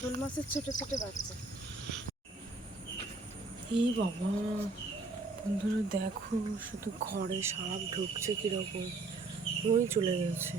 শোল মাছের ছোট ছোট বাচ্চা। এই বাবা, বন্ধুরা দেখো, শুধু ঘরে সাপ ঢুকছে কীরকম। ওই চলে গেছে।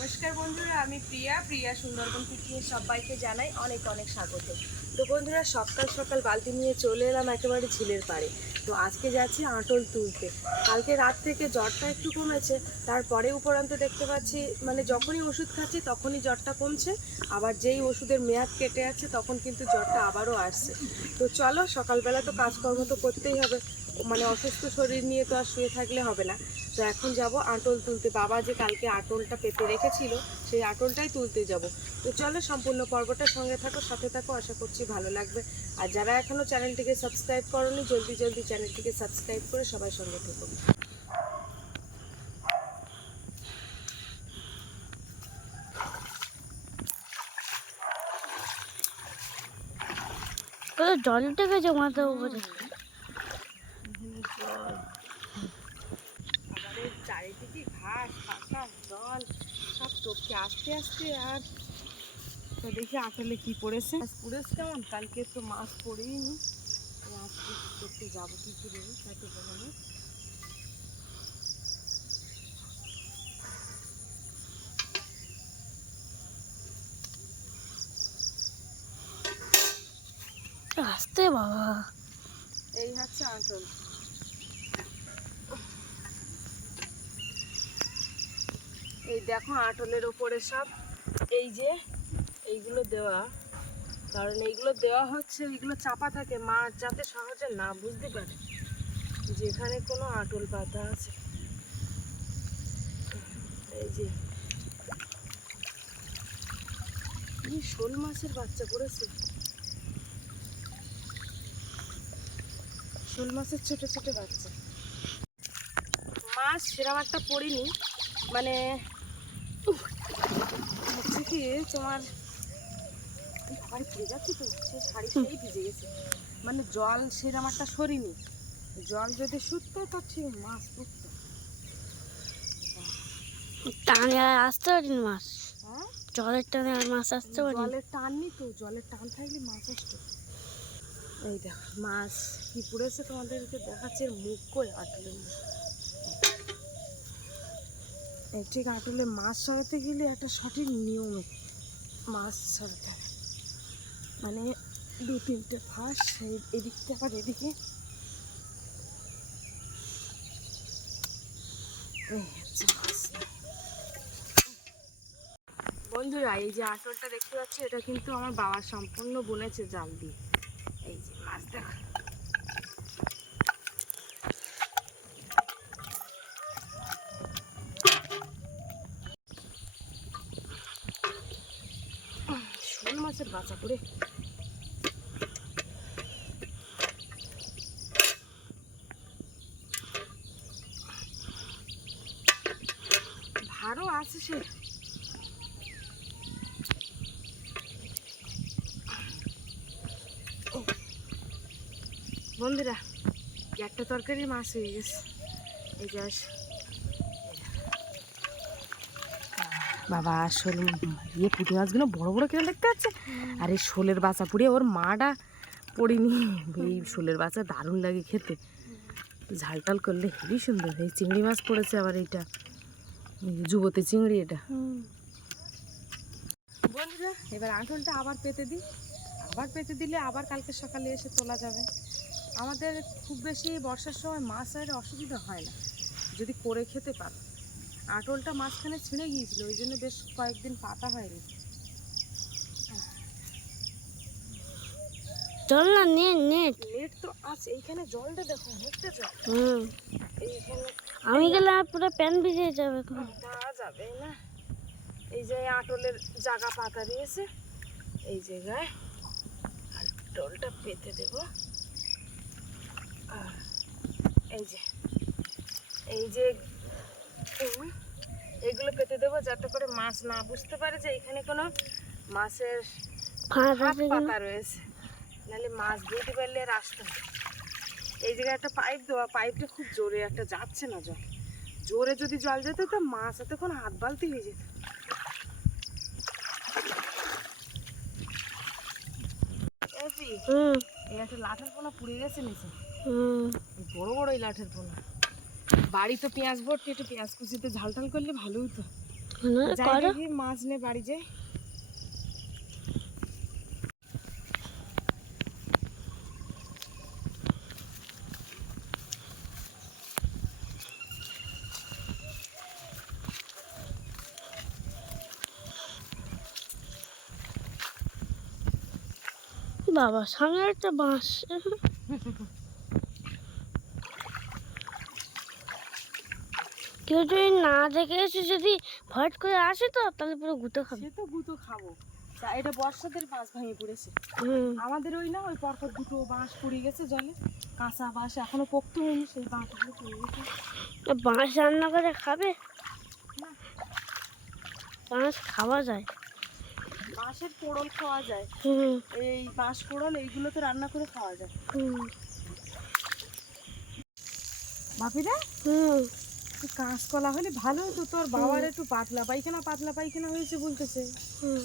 নমস্কার বন্ধুরা, আমি প্রিয়া। প্রিয়া সুন্দরবন থেকে সবাইকে জানাই অনেক অনেক স্বাগত। তো বন্ধুরা, সকাল সকাল বালতি নিয়ে চলে এলাম একেবারে ঝিলের পাড়ে। তো আজকে যাচ্ছি আঁটল তুলতে। কালকে রাত থেকে জ্বরটা একটু কমেছে, তারপরে উপরান্ত দেখতে পাচ্ছি মানে যখনই ওষুধ খাচ্ছি তখনই জ্বরটা কমছে, আবার যেই ওষুধের মেয়াদ কেটে যাচ্ছে তখন কিন্তু জ্বরটা আবারও আসছে। তো চলো, সকালবেলা তো কাজকর্ম তো করতেই হবে মানে অসুস্থ শরীর নিয়ে তো আর শুয়ে থাকলে হবে না। তো এখন যাব আটল তুলতে। বাবা যে কালকে আটলটা পেতে রেখেছিল, সেই আটলটাই তুলতে যাব। তো চলো সম্পূর্ণ পর্বটার সঙ্গে থাকো, সাথে থাকো, আশা করছি ভালো লাগবে। আর যারা এখনও চ্যানেলটিকে সাবস্ক্রাইব করনি, জলদি জলদি চ্যানেলটিকে সাবস্ক্রাইব করে সবাই সঙ্গে থেকো। জল গেছে মাথার উপরে আমাদের চারিদিকে ঘাস পাতা জল সব টপকে আস্তে আস্তে আর তো দেখি আসলে কি পড়েছে। মাছ পড়েছে কেমন? কালকে তো মাছ পড়েই নি আজকে করতে যাব, কি করে তাকে বলে আসতে বাবা এই হচ্ছে আঁচল এই দেখো আঁটলের ওপরে সব। এই যে এইগুলো দেওয়া। কারণ এইগুলো দেওয়া হচ্ছে, এইগুলো চাপা থাকে। মাছ যাতে সহজে না বুঝতে পারে যেখানে কোনো আঁটল পাতা আছে। এই যে। শোল মাছের বাচ্চা পড়েছে। শোল মাছের ছোট ছোট বাচ্চা। মাছ সেরকম একটা পড়িনি। মানে কি তোমার ভিজে যাচ্ছে তো? সে শাড়ি ভিজে গেছে। মানে জল সেরকম একটা সরিনি। জল যদি শুকতো তো ঠিক মাছ পড়তো টানে আর আসতে পারিনি মাছ। হ্যাঁ? জলের টানে আর মাছ আসতে পারিনি। জলের টান নি তো জলের টান থাকলে মাছ আসতো। এই দেখো মাছ কি পড়েছে তোমাদেরকে দেখাচ্ছে মুখ কই মুখ এই ঠিক আটলে মাছ সরাতে গেলে একটা সঠিক নিয়মে মাছ সরাতে হবে মানে দু তিনটে ফাঁস এই এদিকটা আবার এদিকে। বন্ধুরা, এই যে আঁচলটা দেখতে পাচ্ছি, এটা কিন্তু আমার বাবা সম্পূর্ণ বুনেছে জাল দিয়ে। এই যে মাছ দেখো উম, শোল মাছের করে। ভারও আছে সে। বন্ধুরা একটা তরকারি মাছ হয়ে গেছে। এই যে বাবা শোল ইয়ে পুঁটি মাছগুলো বড়ো বড়ো কিরম দেখতে পাচ্ছে? আর এই শোলের বাচ্চা পুড়ে ওর মাটা পড়িনি। এই শোলের বাচ্চা দারুণ লাগে খেতে। ঝাল টাল করলে হেবি সুন্দর। এই চিংড়ি মাছ পড়েছে আবার এইটা। যুবতী চিংড়ি এটা। বন্ধুরা এবার আঁঠলটা আবার পেতে দিই। আবার পেতে দিলে আবার কালকে সকালে এসে তোলা যাবে। আমাদের খুব বেশি বর্ষার সময় মাছ আর অসুবিধা হয় না। যদি করে খেতে পারো। আঁটলটা মাঝখানে ছিঁড়ে গিয়েছিল ওই জন্য বেশ কয়েকদিন পাতা হয়নি। চল না নেট নেট। নেট তো আছে এইখানে জলটা দেখো হেঁটে জল। হুম। এইখানে আমি গেলে আর পুরো প্যান ভিজে যাবে। দেওয়া যাবে না। এই যে আঁটলের জায়গা পাতা দিয়েছে এই জায়গায় টোলটা পেতে দেব। আর এই যে এই যে এগুলো পেতে দেবো যাতে করে মাছ না বুঝতে পারে যে এখানে কোনো মাছের পাতা রয়েছে। নাহলে মাছ দিতে পারলে আর আসতো। এই জায়গায় একটা পাইপ দেওয়া পাইপটা খুব জোরে একটা যাচ্ছে না জল। জোরে যদি জল যেত তো মাছ এতক্ষণ হাত বালতি হয়ে যেত। এই একটা লাঠের পোনা পুড়ে গেছে নিচে। বড় বড় এই লাঠের পোনা। বাড়ি তো পেঁয়াজ ভর্তি একটু পেঁয়াজ কুচিতে ঝাল ঝাল করলে ভালো হতো মাছ নে বাড়ি যাই। বাবা সামনে একটা বাঁশ। কেউ যদি না দেখে এসে যদি ভট করে আসে তো তাহলে পুরো গুঁতো খাবে। সে তো গুতো খাব। তা এটা বর্ষাদের বাঁশ ভেঙে পড়েছে। আমাদের ওই না ওই পরপর দুটো বাঁশ পড়ে গেছে জলে। কাঁচা বাঁশ এখনও পোক্ত হয়নি সেই বাঁশগুলো পড়ে গেছে। তো বাঁশ রান্না করে খাবে? না। বাঁশ খাওয়া যায়। বাঁশের পোড়ল খাওয়া যায়। এই বাঁশ পোড়ল এইগুলো তো রান্না করে খাওয়া যায়। হুম। বাপিরা হুম। কাঁচকলা হলে ভালো হতো তোর বাবার একটু পাতলা পায়খানা পাতলা পায়খানা হয়েছে বলতেছে।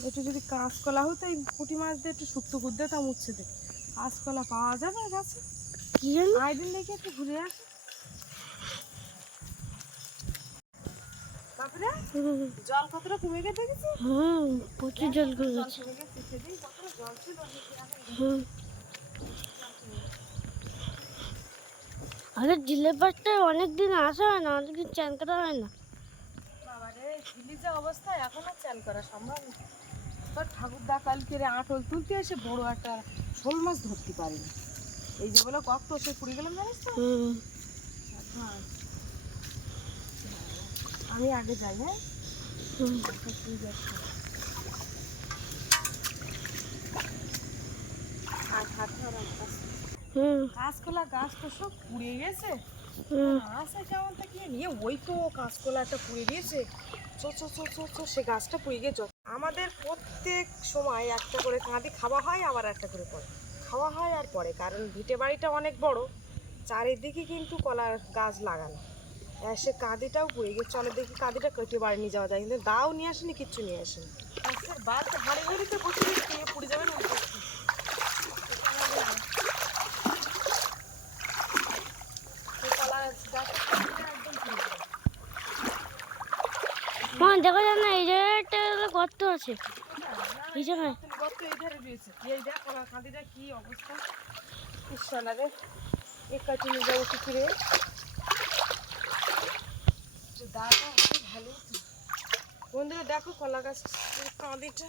একটু যদি কাঁচকলা হতো এই পুঁটি মাছ দিয়ে একটু শুক্তো করে দিতাম উচ্ছে দিয়ে কাঁচকলা পাওয়া যাবে গাছে কি আইদিন দেখে একটু ঘুরে আসি জল কতটা কমে গেছে দেখেছি হুম প্রচুর জল কমে গেছে। জল ছিল আরে জিলের পাশটা অনেক দিন আসা হয় না অনেক দিন চান করা হয় না। বাবারে ঝিলি যে অবস্থা এখন আর চান করা সম্ভব না। তোর ঠাকুরদা কালকে রে আঁটল তুলতে এসে বড় একটা শোল মাছ ধরতে পারিনি এই যে বলে কত সে পুড়ে গেলাম জানিস তো? হ্যাঁ। আমি আগে যাই হ্যাঁ? তুই যাচ্ছি। আর হাত ধরা। কাঁচকলা গাছ তো সব পুড়ে গেছে। আছে কেমন তা কি নিয়ে ওই তো কাঁচকলাটা পুড়ে গিয়েছে। চো চো চো চো চো সে গাছটা পুড়ে গিয়ে আমাদের প্রত্যেক সময় একটা করে কাঁদি খাওয়া হয় আবার একটা করে পড়ে খাওয়া হয় আর পরে কারণ ভিটে বাড়িটা অনেক বড়। চারিদিকে কিন্তু কলার গাছ লাগানো। আর সে কাঁদিটাও পুড়ে গিয়ে চলে দেখি কাঁদিটা কেটে বাড়ি নিয়ে যাওয়া যায়। কিন্তু দাও নিয়ে আসেনি কিচ্ছু নিয়ে আসেনি। গাছের ভারীতে বসে পুড়ে যাবে না কলা গাছটা একদম পুড়ে যাবে মা দেখা যায় না এই জায়গাটা গর্ত আছে এই জায়গায় গর্ত এই ধারে এই দেখ কলা কাঁদিটা কি অবস্থা ঈশ্বর রে এক কাটি নিয়ে যাব দাটা ভালো বন্ধুরা দেখো কলা গাছ কাঁদিটা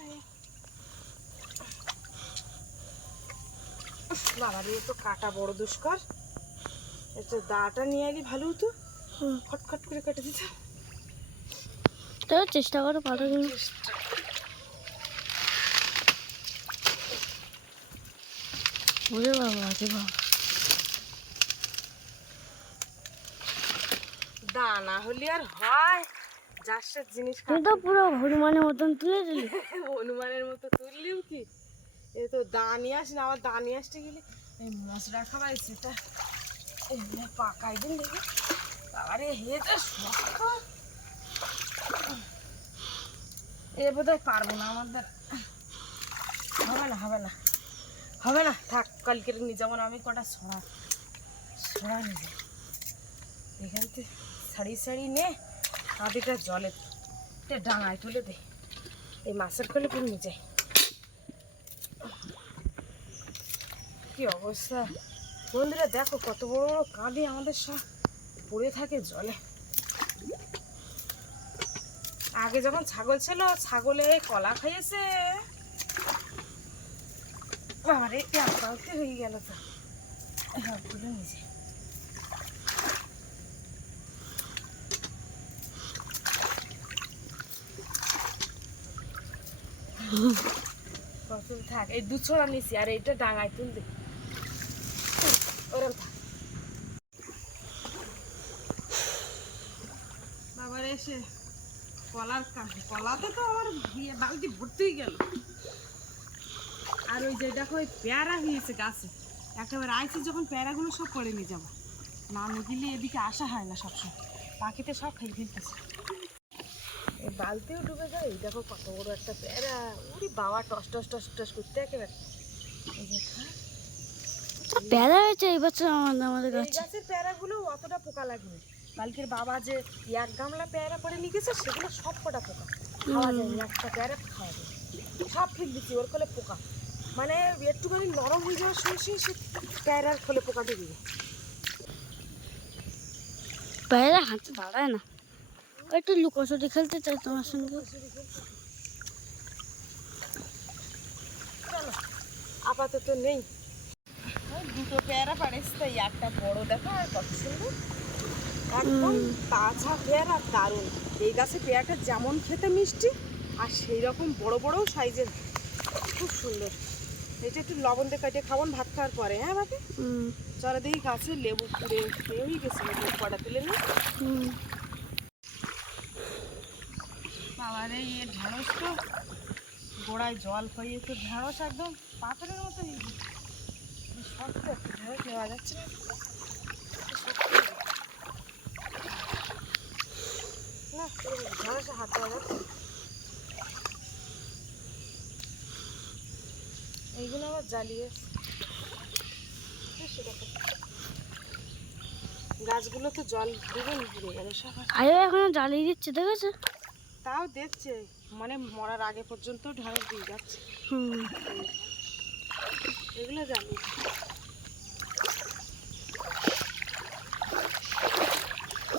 বাবা রে তো কাটা বড় দুষ্কর দাটা নিয়ে এলে ভালো হতো খটখট করে কেটে দিতাম তো চেষ্টা করো পারো ওরে বাবা রে বাবা দানা হলে আর হয়। যার সে জিনিস তো পুরো হনুমানের মতন তুলে দিলে। হনুমানের মতো তুললিও কি? এ তো দা নিয়ে আসি না আবার দা নিয়ে আসতে গেলে এই মশলা খাবাই সেটা এমনি পাকাই দিন দেখি। আরে হেটা শক্ত এ বোধ পারব না আমাদের। হবে না হবে না। হবে না? থাক কালকে নিয়ে যেমন আমি কটা ছড়া ছড়া নিয়ে যাই এখান থেকে শাড়ি শাড়ি নে কাঁদিটা জলে তে ডাঙায় তুলে দে। এই মাছের কলে পুরো নিয়ে যায় কি অবস্থা? বন্ধুরা, দেখো কত বড় বড় কাঁদি আমাদের সব পড়ে থাকে জলে। আগে যখন ছাগল ছিল, ছাগলে কলা খাইয়েছে। বাবারে পালতে হয়ে গেল তো? সবগুলো নিজে থাক, এই দু ছড়া নিছি, আর এইটা ডাঙায় তুলতে ওরম থাক। বাবার এসে কলার কলাতে তো আমার ইয়ে বালতি ভর্তিই গেল। আর ওই যে দেখো ওই পেয়ারা হয়েছে গাছে। একেবারে আইসি যখন প্যারাগুলো সব পড়ে নিয়ে যাব। না নিয়ে এদিকে আসা হয় না সবসময়। পাখিতে সব খাই ফেলতেছে। এই বালতিও ডুবে যায় এই দেখো কত বড় একটা প্যারা। ওরে বাবা টস টস টস টস করতে একেবারে। বেড়া হয়েছে এই বছর আমাদের আমাদের গাছে। গাছের পেয়ারাগুলো অতটা পোকা লাগবে কালকের বাবা যে এক গামলা পেয়ারা পরে নিয়ে গেছে সেগুলো সব কটা পোকা। খাওয়া যায়নি একটা পেয়ারা খাওয়া যায়। সব ফেল দিচ্ছি ওর কোলে পোকা। মানে একটুখানি নরম হয়ে যাওয়ার সঙ্গে সঙ্গে সে পেয়ারার খোলে পোকা ঢুকে যায় বেড়া হাতে দাঁড়ায় না। একটু লুকোচুরি খেলতে চাই তোমার সঙ্গে। আপাতত নেই। দুটো পেয়ারা পাড়েছি তাই একটা বড় দেখো আর কত সুন্দর। একদম তাজা পেয়ারা দারুণ। এই গাছে পেয়ারাটা যেমন খেতে মিষ্টি আর সেই রকম বড় বড় সাইজের। খুব সুন্দর। এটা একটু লবণ দিয়ে কাটিয়ে খাবন ভাত খাওয়ার পরে হ্যাঁ বাকি? চলো দেখি গাছে লেবু পুড়ে হয়ে গেছে কটা তুলে হুম। বাবার এ ঢেঁড়স তো। গোড়ায় জল খাইয়ে তো ঢেঁড়স একদম পাথরের মতো হয়ে শক্ত একটা ঢেঁড়স নেওয়া যাচ্ছে না। না ঢেঁড়সে হাত দেওয়া যাচ্ছে এইগুলো আবার জ্বালিয়ে। বেশ গাছগুলো তো জল দেবে ঘুরে গেল সব। আয়ো এখনও জ্বালিয়ে দিচ্ছে দেখেছ? তাও দেখছে মানে মরার আগে পর্যন্ত ঢাল দিয়ে যাচ্ছে। হুম। এগুলো জানি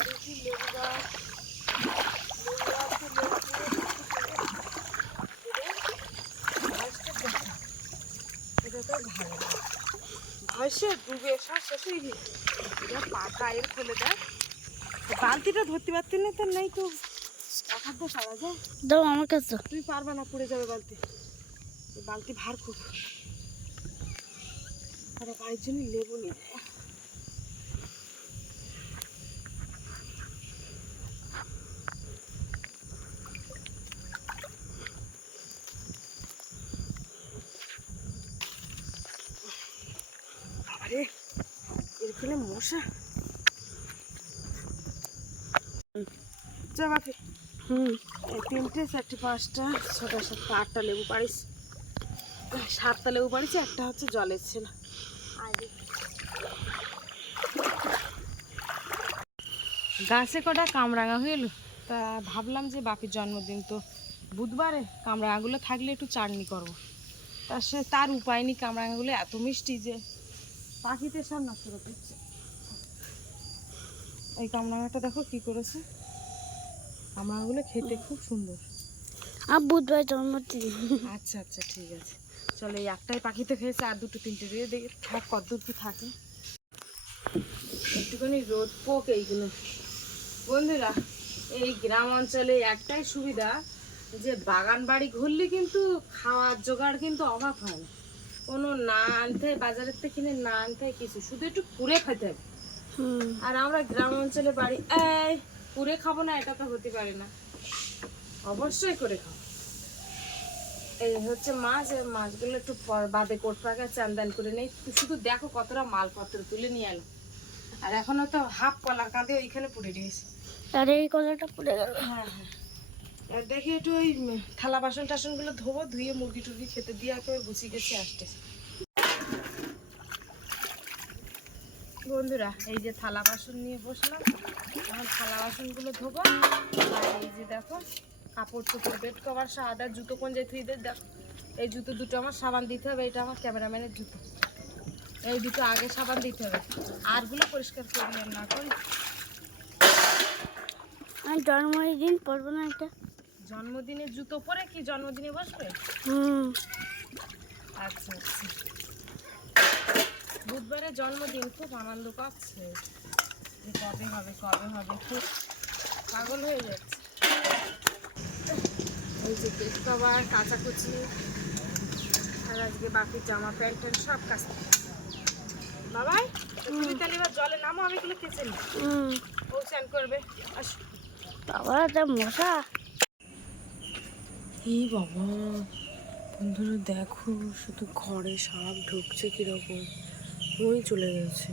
দেখি লেবু গাছ লেবু গাছে লেবু পুড়ে পুড়ে এটা তো ভালো ভয়সে ডুবে সব শেষ এটা এর ফেলে দেয়। বালতিটা ধরতে পারতি না তো নেই তো। একাধ সারা যায়। দাও আমার কাছে। তুই পারবা না পড়ে যাবে বালতি। বালতি ভার খুব আরে বাড়ির জন্য লেবু নিয়ে যায় আরে এরকম মশা চল বাকি? হুম। তিনটে চারটে পাঁচটা ছটা সাতটা আটটা লেবু পাড়িস। সাতটা লেবু পাড়িছি একটা হচ্ছে জলের ছিল গাছে কটা কামরাঙা হইল তা ভাবলাম যে বাপির জন্মদিন তো বুধবারে কামরাঙাগুলো থাকলে একটু চাটনি করব। তা সে তার উপায় নেই কামরাঙাগুলো এত মিষ্টি যে। পাখিতে সব নষ্ট করে দিচ্ছে। এই কামরাঙাটা দেখো কি করেছে। কামরাঙাগুলো খেতে খুব সুন্দর। আর বুধবার জন্মদিন। আচ্ছা আচ্ছা ঠিক আছে। চলো এই একটাই পাখিতে খেয়েছে আর দুটো তিনটে দিয়ে দেখি থাক কতদূর কি থাকে। একটুখানি রোদ পোক এইগুলো। বন্ধুরা এই গ্রাম অঞ্চলে একটাই সুবিধা যে বাগান বাড়ি ঘুরলে কিন্তু খাওয়ার জোগাড় কিন্তু অভাব হয় না। কোনো না আনতে হয় বাজারের থেকে কিনে না আনতে হয় কিছু শুধু একটু পুড়ে খেতে হবে। আর আমরা গ্রাম অঞ্চলে বাড়ি এই পুরে খাব না এটা তো হতে পারে না। অবশ্যই করে খাব। এই হচ্ছে মাছ এই মাছগুলো একটু বাদে কোট পাকা চান্দান করে নেই। শুধু দেখো কতটা মালপত্র তুলে নিয়ে এলো। আর এখনও তো হাফ কলার কাঁদে ওইখানে পুড়ে দিয়েছে আর এই কলাটা পড়ে গেল। হ্যাঁ হ্যাঁ। আর দেখি একটু ওই থালা বাসন টাসনগুলো ধোবো ধুয়ে মুরগি টুরগি খেতে দিয়ে একেবারে গুছিয়ে গেছি আসতেছে। বন্ধুরা এই যে থালা বাসন নিয়ে বসলাম। এখন থালা বাসনগুলো ধোবো। আর এই যে দেখো কাপড় চোপড় বেড কভার সাদা জুতো কোন যে থুই দেখো এই জুতো দুটো আমার সাবান দিতে হবে এটা আমার ক্যামেরাম্যানের জুতো। এই দুটো আগে সাবান দিতে হবে। আরগুলো পরিষ্কার করে নিয়ে না করি আমি জন্মদিন পড়ব না এটা। জন্মদিনে জুতো পরে কি জন্মদিনে বসবে? হুম। আচ্ছা আচ্ছা। বুধবারে জন্মদিন খুব আনন্দ পাচ্ছে। যে কবে হবে কবে হবে খুব পাগল হয়ে যাচ্ছে। এই যে কেক খাবার কাঁচাকুচি আর আজকে বাকি জামা প্যান্ট ট্যান্ট সব কাজ বাবাই তুমি তাহলে এবার জলে নামো আমি এগুলো কেচে নিই। হুম। ও স্নান করবে আস। বাবা এটা মশা। এই বাবা বন্ধুরা দেখো শুধু ঘরে সাপ ঢুকছে কীরকম। ওই চলে গেছে।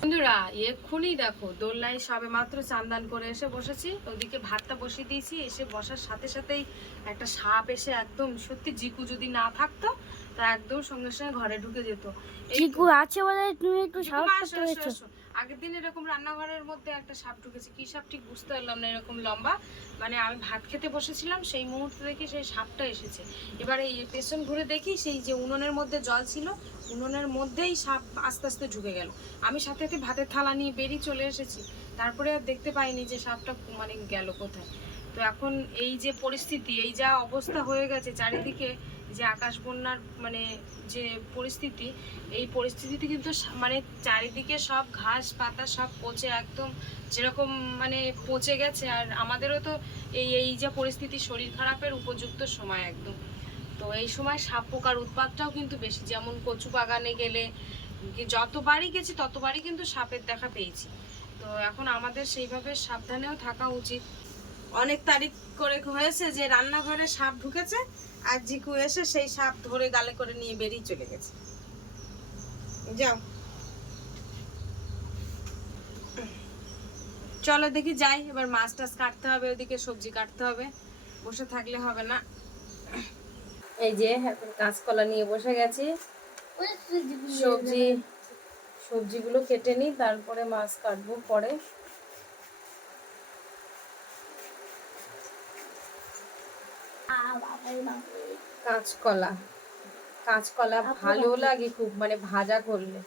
বন্ধুরা এক্ষুনি দেখো দোল্লাই সবে মাত্র চান্দান করে এসে বসেছি। ওদিকে ভাতটা বসিয়ে দিয়েছি এসে বসার সাথে সাথেই একটা সাপ এসে একদম সত্যি জিকু যদি না থাকতো তা একদম সঙ্গে সঙ্গে ঘরে ঢুকে যেত। জিকু। আছে বলে তুমি একটু সাপ সাহস করতে আগের দিন এরকম রান্নাঘরের মধ্যে একটা সাপ ঢুকেছে। কি সাপ? ঠিক বুঝতে পারলাম না এরকম লম্বা। মানে আমি ভাত খেতে বসেছিলাম, সেই মুহূর্তে দেখি সেই সাপটা এসেছে। এবারে এই পেছন ঘুরে দেখি সেই যে উনুনের মধ্যে জল ছিল, উনুনের মধ্যেই সাপ আস্তে আস্তে ঢুকে গেল। আমি সাথে সাথে ভাতের থালা নিয়ে বেরিয়ে চলে এসেছি। তারপরে আর দেখতে পাইনি যে সাপটা মানে গেল কোথায়। তো এখন এই যে পরিস্থিতি, এই যা অবস্থা হয়ে গেছে চারিদিকে যে আকাশ বন্যার মানে যে পরিস্থিতি, এই পরিস্থিতিতে কিন্তু মানে চারিদিকে সব ঘাস পাতা সব পচে একদম যেরকম মানে পচে গেছে। আর আমাদেরও তো এই এই যে পরিস্থিতি, শরীর খারাপের উপযুক্ত সময় একদম। তো এই সময় সাপ পোকার উৎপাতটাও কিন্তু বেশি। যেমন কচু বাগানে গেলে যতবারই গেছি, ততবারই কিন্তু সাপের দেখা পেয়েছি। তো এখন আমাদের সেইভাবে সাবধানেও থাকা উচিত। অনেক তারিখ করে হয়েছে যে রান্নাঘরে সাপ ঢুকেছে আর জিকু এসে সেই সাপ ধরে গালে করে নিয়ে বেরিয়ে চলে গেছে। যাও। চলো দেখি যাই, এবার মাছ টাছ কাটতে হবে, ওদিকে সবজি কাটতে হবে, বসে থাকলে হবে না। এই যে এখন কাঁচকলা নিয়ে বসে গেছি। সবজি, সবজিগুলো কেটে নিই, তারপরে মাছ কাটবো পরে। কাঁচকলা। কাঁচকলা ভালো লাগে খুব মানে ভাজা করলে।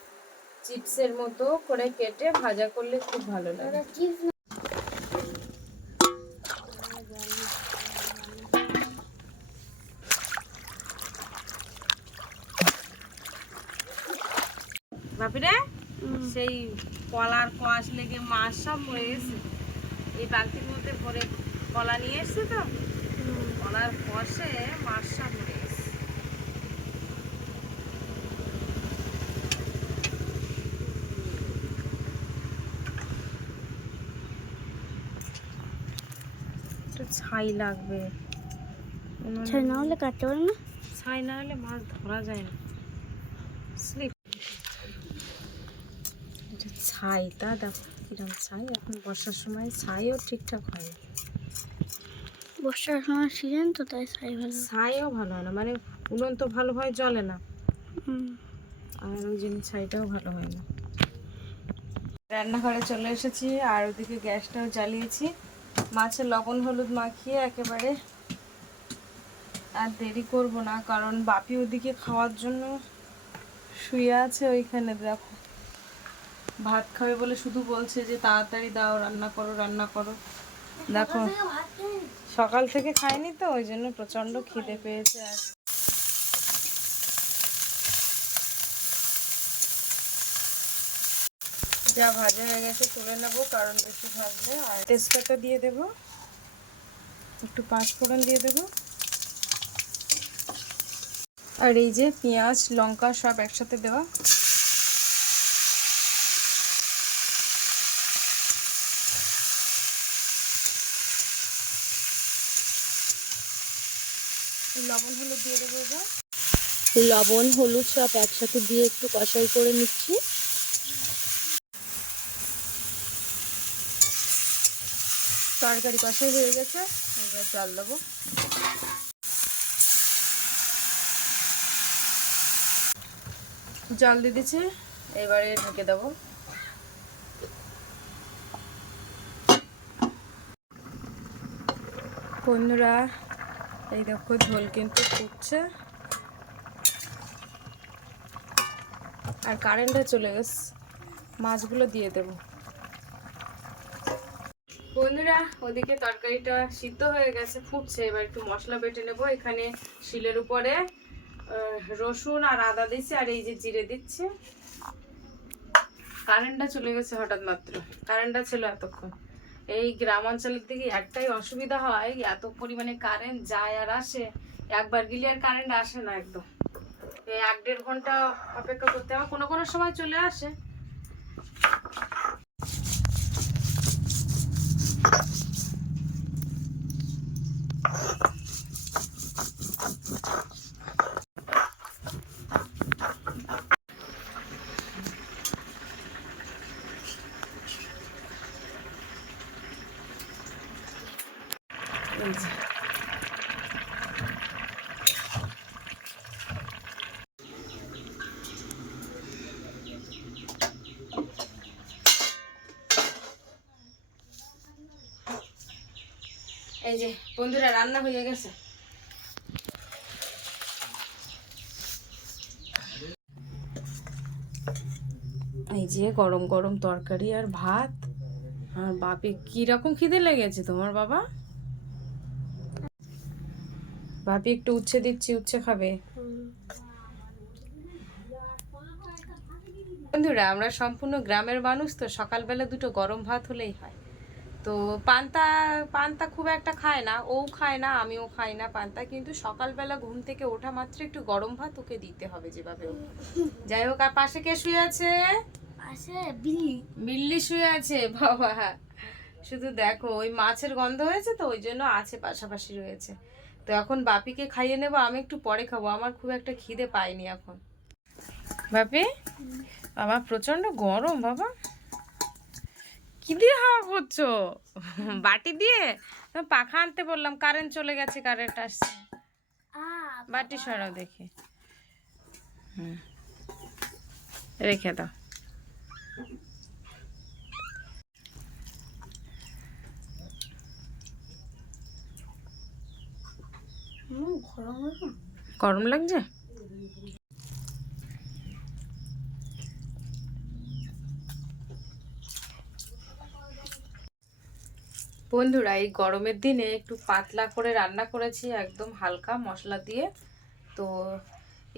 চিপসের মতো করে কেটে ভাজা করলে খুব ভালো লাগে। বাপিরে সেই কলার কষ লেগে মাছ সব মরে গেছে। এই বালতির মধ্যে ভরে কলা নিয়ে এসছে তো? কলার মাছ সব একটু ছাই লাগবে। ছাই না হলে কাটতে পারে না? ছাই না হলে মাছ ধরা যায় না। স্লিপ ছাইটা দেখো কিরম ছাই। এখন বর্ষার সময় ছাইও ঠিকঠাক হয় না। বর্ষার সময় সিজন তো তাই ছাই ভালো ছাইও ভালো হয় না মানে উনুন তো ভালোভাবে জ্বলে না। আর ওই জন্য ছাইটাও ভালো হয় না। রান্নাঘরে চলে এসেছি আর ওদিকে গ্যাসটাও জ্বালিয়েছি। মাছের লবণ হলুদ মাখিয়ে একেবারে আর দেরি করব না কারণ বাপি ওদিকে খাওয়ার জন্য শুয়ে আছে ওইখানে দেখো। ভাত খাবে বলে শুধু বলছে যে তাড়াতাড়ি দাও রান্না করো রান্না করো। দেখো। সকাল থেকে খাইনি তো, ওই জন্য প্রচণ্ড খিদে পেয়েছে আর যা ভাজা হয়ে গেছে তুলে নেব, কারণ বেশি ভাজলে আর তেজপাতা দিয়ে দেব, একটু পাঁচ ফোড়ন দিয়ে দেব। আর এই যে পেঁয়াজ, লঙ্কা সব একসাথে দেওয়া। লবণ হলুদ দিয়ে দেবো এবার। লবণ হলুদ সব একসাথে দিয়ে একটু কষাই করে নিচ্ছি। তরকারি কষাই হয়ে গেছে এবার জল দেবো। জল দিয়ে দিচ্ছি এবারে ঢেকে দেবো। বন্ধুরা এই দেখো ঝোল কিন্তু ফুটছে। আর কারেন্টটা চলে গেছে। মাছগুলো দিয়ে দেবো। বন্ধুরা, ওদিকে তরকারিটা সিদ্ধ হয়ে গেছে, ফুটছে। এবার একটু মশলা বেটে নেব এখানে শিলের উপরে। রসুন আর আদা দিচ্ছি আর এই যে জিরে দিচ্ছে। কারেন্টটা চলে গেছে হঠাৎ মাত্র। কারেন্টটা ছিল এতক্ষণ। এই গ্রাম অঞ্চলের দিকে একটাই অসুবিধা হয়, এত পরিমাণে কারেন্ট যায় আর আসে, একবার গেলে আর কারেন্ট আসে না একদম। এই এক দেড় ঘণ্টা অপেক্ষা করতে হয়, কোনো কোনো সময় চলে আসে এই যে। এই যে বন্ধুরা, রান্না হয়ে গেছে। এই যে গরম গরম তরকারি আর ভাত। আর বাপে কি রকম খিদে লেগেছে তোমার বাবা? বাপি একটু উচ্ছে দিচ্ছি, উচ্ছে খাবে। বন্ধুরা, আমরা সম্পূর্ণ গ্রামের মানুষ, তো সকালবেলা দুটো গরম ভাত হলেই হয়। তো পান্তা পান্তা খুব একটা খায় না। ও খায় না আমিও খাই না পান্তা। কিন্তু সকালবেলা ঘুম থেকে ওঠা মাত্র একটু গরম ভাত ওকে দিতে হবে যেভাবে। যাই হোক আর পাশে কে শুয়ে আছে? আসে বিল্লি। বিল্লি শুয়ে আছে? বাবা। শুধু দেখো ওই মাছের গন্ধ হয়েছে তো ওই জন্য আছে পাশাপাশি রয়েছে। তো এখন বাপিকে খাইয়ে নেব আমি একটু পরে খাব। আমার খুব একটা খিদে পাইনি এখন। বাপি? বাবা প্রচণ্ড গরম বাবা। কি দিয়ে হাওয়া করছ? বাটি দিয়ে? পাখা আনতে বললাম কারেন্ট চলে গেছে কারেন্ট আসছে। বাটি সরাও দেখে। হুম। রেখে দাও। গরম লাগছে? বন্ধুরা এই গরমের দিনে একটু পাতলা করে রান্না করেছি একদম হালকা মশলা দিয়ে। তো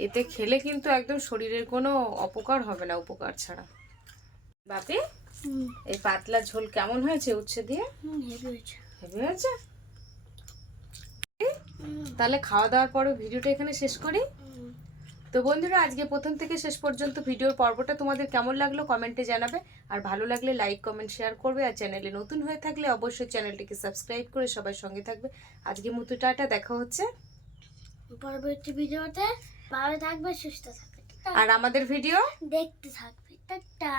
এতে খেলে কিন্তু একদম শরীরের কোনো অপকার হবে না উপকার ছাড়া। বাপি এই পাতলা ঝোল কেমন হয়েছে উচ্ছে দিয়ে? হেভি হয়েছে। তাহলে খাওয়া দাওয়ার পরে ভিডিওটা এখানে শেষ করি। তো বন্ধুরা আজকে প্রথম থেকে শেষ পর্যন্ত ভিডিওর পর্বটা তোমাদের কেমন লাগল কমেন্টে জানাবে। আর ভালো লাগলে লাইক কমেন্ট শেয়ার করবে। আর চ্যানেলে নতুন হয়ে থাকলে অবশ্যই চ্যানেলটিকে সাবস্ক্রাইব করে সবার সঙ্গে থাকবে। আজকে মতো টাটা দেখা হচ্ছে। পরবর্তী ভিডিওতে ভালো থাকবে সুস্থ থাকবে। আর আমাদের ভিডিও? দেখতে থাকবে। টাটা।